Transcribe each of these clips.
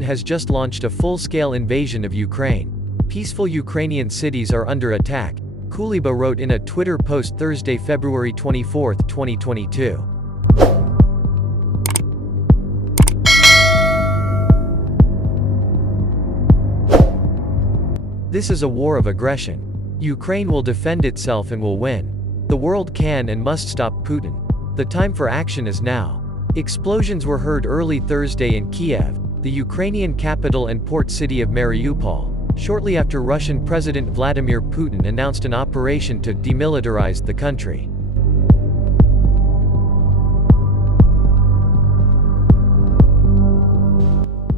Putin has just launched a full-scale invasion of Ukraine. Peaceful Ukrainian cities are under attack, Kuleba wrote in a Twitter post Thursday, February 24, 2022. This is a war of aggression. Ukraine will defend itself and will win. The world can and must stop Putin. The time for action is now. Explosions were heard early Thursday in Kiev, the Ukrainian capital and port city of Mariupol, shortly after Russian President Vladimir Putin announced an operation to demilitarize the country.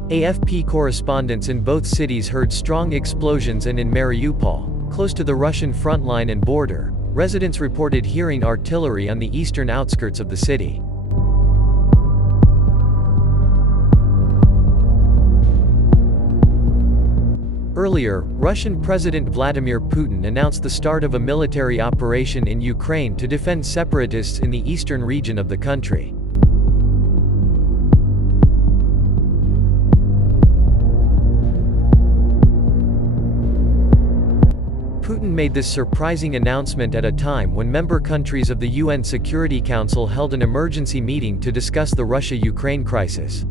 AFP correspondents in both cities heard strong explosions, and in Mariupol, close to the Russian front line and border, residents reported hearing artillery on the eastern outskirts of the city. Earlier, Russian President Vladimir Putin announced the start of a military operation in Ukraine to defend separatists in the eastern region of the country. Putin made this surprising announcement at a time when member countries of the UN Security Council held an emergency meeting to discuss the Russia-Ukraine crisis.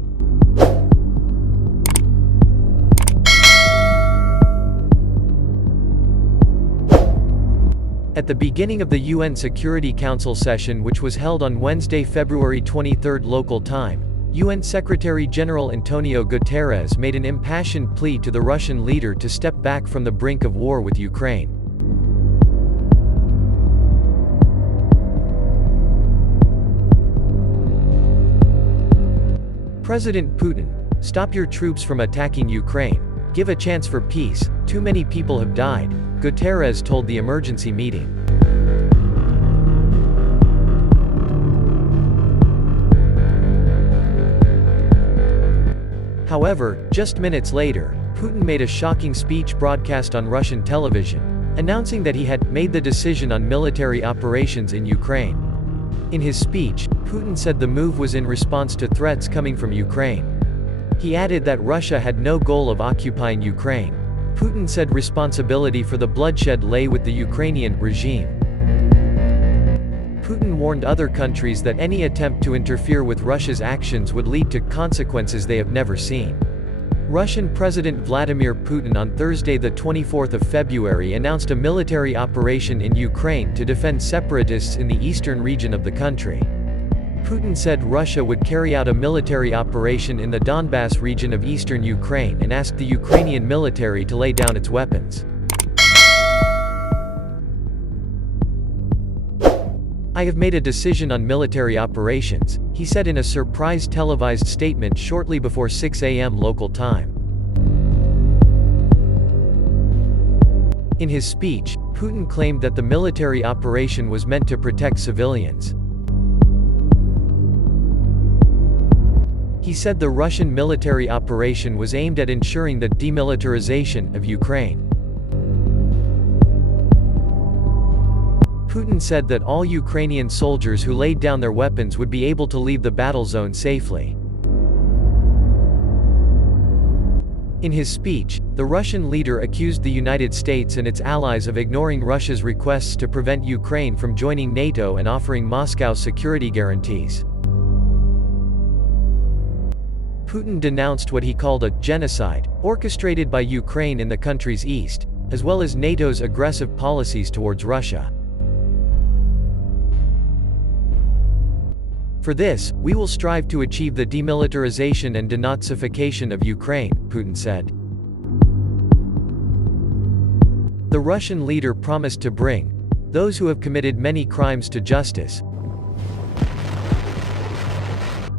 At the beginning of the UN Security Council session, which was held on Wednesday, February 23 local time, UN Secretary-General Antonio Guterres made an impassioned plea to the Russian leader to step back from the brink of war with Ukraine. President Putin, stop your troops from attacking Ukraine. Give a chance for peace. Too many people have died, Guterres told the emergency meeting. However, just minutes later, Putin made a shocking speech broadcast on Russian television, announcing that he had made the decision on military operations in Ukraine. In his speech, Putin said the move was in response to threats coming from Ukraine. He added that Russia had no goal of occupying Ukraine. Putin said responsibility for the bloodshed lay with the Ukrainian regime. Putin warned other countries that any attempt to interfere with Russia's actions would lead to consequences they have never seen. Russian President Vladimir Putin on Thursday, the 24th of February, announced a military operation in Ukraine to defend separatists in the eastern region of the country. Putin said Russia would carry out a military operation in the Donbas region of eastern Ukraine and asked the Ukrainian military to lay down its weapons. I have made a decision on military operations, he said in a surprise televised statement shortly before 6 a.m. local time. In his speech, Putin claimed that the military operation was meant to protect civilians. He said the Russian military operation was aimed at ensuring the demilitarization of Ukraine. Putin said that all Ukrainian soldiers who laid down their weapons would be able to leave the battle zone safely. In his speech, the Russian leader accused the United States and its allies of ignoring Russia's requests to prevent Ukraine from joining NATO and offering Moscow security guarantees. Putin denounced what he called a genocide orchestrated by Ukraine in the country's east, as well as NATO's aggressive policies towards Russia. For this, we will strive to achieve the demilitarization and denazification of Ukraine, Putin said. The Russian leader promised to bring those who have committed many crimes to justice,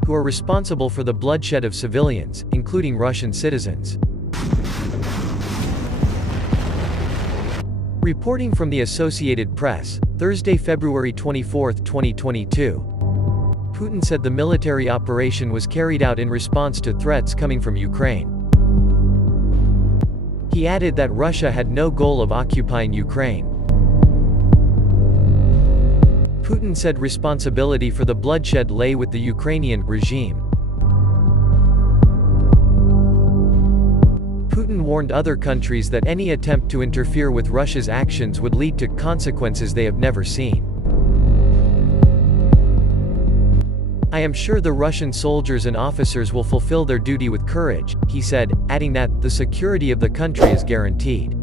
who are responsible for the bloodshed of civilians, including Russian citizens. Reporting from the Associated Press, Thursday, February 24, 2022, Putin said the military operation was carried out in response to threats coming from Ukraine. He added that Russia had no goal of occupying Ukraine. Putin said responsibility for the bloodshed lay with the Ukrainian regime. Putin warned other countries that any attempt to interfere with Russia's actions would lead to consequences they have never seen. "I am sure the Russian soldiers and officers will fulfill their duty with courage," he said, adding that, "the security of the country is guaranteed."